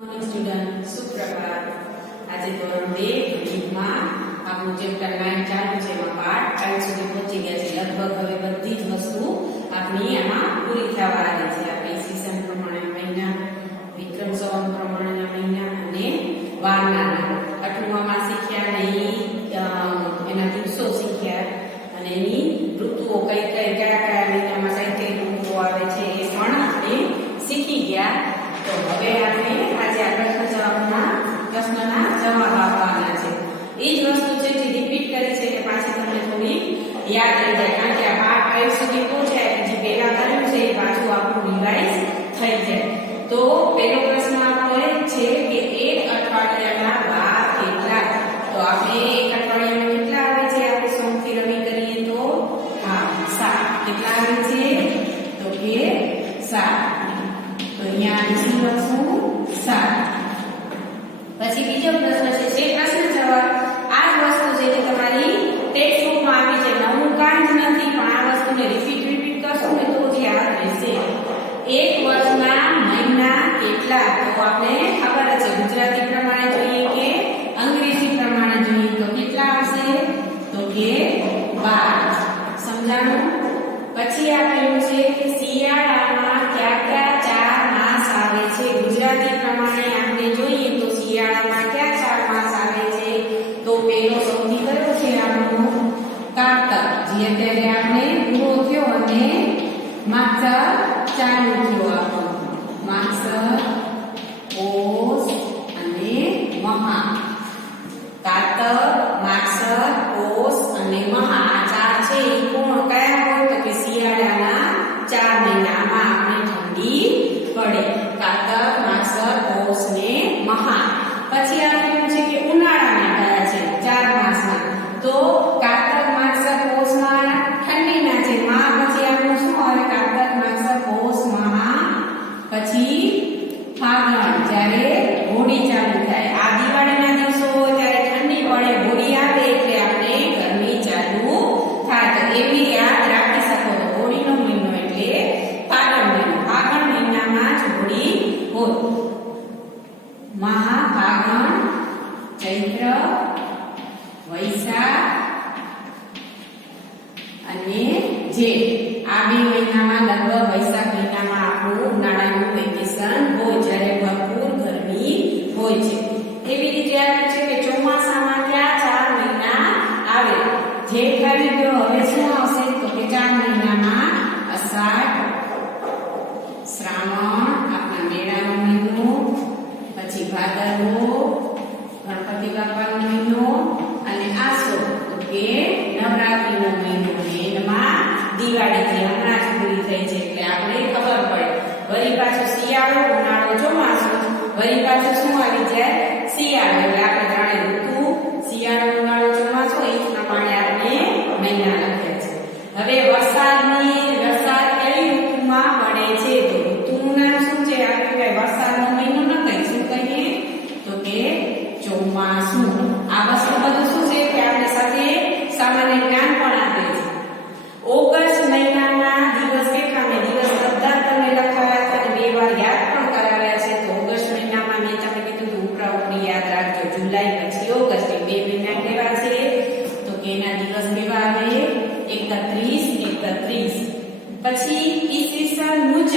Morning student, સુપ્રભાત. આજે ધોરણ 2 ગણિતમાં આપણું ચેપ્ટર 9 ચાલુ છે. એમાં પાઠ 5 સુધી પહોંચી ગયા છે. લગભગ હવે બધી જ વસ્તુ આપણી આમાં પૂરી થવા આવી છે. આપણે ઈસવીસન પ્રમાણે મહિના, વિક્રમ સંવત પ્રમાણેના મહિના અને વારના નામ અઠમુંમાં શીખ્યા ને એના દિવસો શીખ્યા અને એની ઋતુઓ કઈ કયા મહિનામાં કઈ ઋતુઓ આવે છે એ પણ આપણે શીખી ગયા. તો હવે આપણે આજે આ પ્રશ્નના જવાબ આપવાના છે. એ જ વસ્તુ છે જે રિપીટ કરી છે કે પાછી તમને થોડી યાદ રહી જાય, કારણ કે આ પાઠ 5 સુધી પહોંચ્યા જે પહેલા કર્યું છે એ પાછું આપણું રિવાઇઝ થઈ જાય. તો પહેલો પ્રશ્ન આપણો એ છે કે એક અઠવાડિયાના વાર કેટલા? તો આપણે એક અઠવાડિયામાં કેટલા આવે છે? આપણે સોમથી રવિ કરીએ તો 7. કેટલા આવે છે? તો કે 7. તો અહીંયા બીજું લખશું 7. પછી બીજો પ્રશ્ન છે જે પ્રશ્ન જવાબ આ જ વસ્તુ છે જે તમારી ટેક્સ્ટ બુકમાં આપી છે. નવું કાંઈ જ નથી, પણ આ વસ્તુને રિપીટ કરશું ને તો જ યાદ રહેશે. એક વર્ષના મહિના કેટલા? તો આપણે ખબર છે ગુજરાતી પ્રમાણે જોઈએ કે અંગ્રેજી પ્રમાણે જોઈએ તો કેટલા આવશે? તો કે 12. સમજાણું? પછી આપેલું છે કે શિયાળામાં કયા 4 માસ આવે છે? ગુજરાતી પ્રમાણે આપણે જોઈએ તો શિયાળામાં કયા 4 માસ આવે છે? તો પહેલો સૌથી કયો છે આપણો? કારતક, જે અત્યારે આપણે પૂરો થયો અને માગસર ચાલુ થયો આપણો. માગસર, પોષ અને મહા. કારતક, માગસર, પોષ અને મહા આ 4 છે એ કોણ કયા હોય? તો કે શિયાળાના 4 મહિનામાં આપણે ઠંડી પડે. કારતક, માગસર, પોષ ને મહા. પછી આપેલું છે કે ઉનાળાના કયા છે? 4 માસના. તો કારતક, માગસર, પોષમાં ઠંડીના છે. મહા પછી આપણું શું આવે? કારતક, માગસર, પોષ, મહા. પછી ફાગણ, જ્યારે હોળી ચાલુ થાય. આ દિવાળીના દિવસો હોય ત્યારે ઠંડી પડે, હોળી આવે એટલે આપણે ગરમી ચાલુ થાય. તો એવી યાદ રાખી શકો. તો હોળીનો મહિનો એટલે ફાગણ મહિનો. ફાગણ મહિનામાં જ હોળી હોય. મહા, ફાગણ, ચૈત્ર, વૈશાખ અને જેઠ આ 2 મહિનામાં લગભગ વૈશાખ મહિનામાં આપણું ઉનાળાનું વેકેશન હોય, જ્યારે ભરપૂર ગરમી હોય છે. એવી રીતે આપ્યું છે કે ચોમાસામાં કયા 4 મહિના આવે? જેઠ આવી ગયો, હવે શું આવશે? તો કે 4 મહિનામાં અષાઢ, શ્રાવણ આપણા મેળાનો મહિનો, પછી ભાદરવો ગણપતિ બાપાનો મહિનો અને આસો તો કે નવરાત્રીનો મહિનો. એમાં દિવાળી જે હમણાં જ પૂરી થઈ છે એટલે આપણે ખબર પડે. વળી પાછું શિયાળો, ઉનાળો, ચોમાસું, વળી પાછું શું આવી જાય? શિયાળો. એટલે આપણે ત્રણે ઋતુ શિયાળો, ઉનાળો, ચોમાસું એ પ્રમાણે આપણે મહિના લખ્યા છે. હવે વરસાદ કઈ ઋતુમાં પડે છે? તો ઋતુનું નામ શું છે? આપણે કઈ વરસાદનો મહિનો ન કહીએ, શું કહીએ? તો કે ચોમાસું. આ વસ્તુ બધું શું છે કે આપણે સાથે સામાન્ય જ્ઞાન પણ આપે છે. ઓગસ્ટ મહિનાના દિવસ કેટલા? મેં દિવસ બધા તમને લખાવ્યા હતા અને 2 વાર યાદ પણ કરાવ્યા છે. તો ઓગસ્ટ મહિનામાં મેં તમને કીધું હતું ઉપરી યાદ રાખજો. જુલાઈ પછી ઓગસ્ટ એ 2 મહિના કેવા છે? તો કે એના દિવસ કેવા આવે? 31. પછી ઈસવીસન મુજબ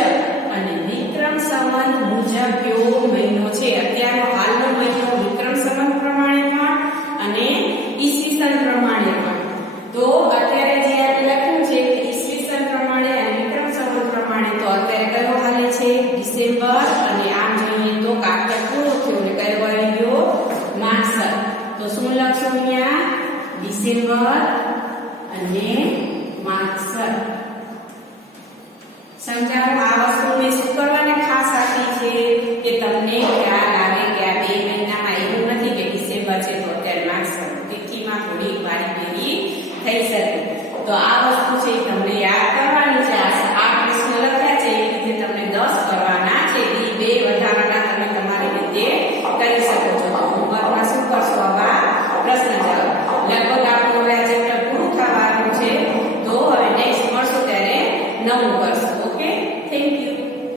અને વિક્રમ સંવત મુજબ કયો મહિનો છે? અત્યારનો હાલનો મહિનો વિક્રમ સંવત પ્રમાણે પણ અને ઈસવીસન પ્રમાણે પણ. તો અત્યારે જે આપણે લખ્યું છે કે ઈસવીસન પ્રમાણે અને વિક્રમ સંવત પ્રમાણે, તો અત્યારે કયો હાલે છે? ડિસેમ્બર. અને આમ જોઈએ તો કારતક પૂરો થયો એટલે કયો આવી ગયો? માગસર. તો શું લખશું અહીંયા? ડિસેમ્બર અને માગસર. સમજાવો? આ વસ્તુ મેં શું કરવાને ખાસ આપી છે કે તમને ખ્યાલ આવે કે આ 2 મહિનામાં એવું નથી કે ડિસેમ્બર છે તો અત્યારે માગસર. તિથિમાં થોડી વારી થઈ શકે. તો આ વસ્તુ છે તમને યાદ કરવાની છે. આ પ્રશ્ન લખ્યા છે એ રીતે તમને 10 કરવાના છે. એ 2 વધારાના તમે તમારી રીતે કરી શકો છો. તો હોમવર્કમાં શું કરશો? આવા પ્રશ્ન જવાબ. લગભગ આપણું હવે આ ચેપ્ટર પૂરું થવા આવ્યું છે. તો હવે નેક્સ્ટ મળશું ત્યારે નવું કરશું.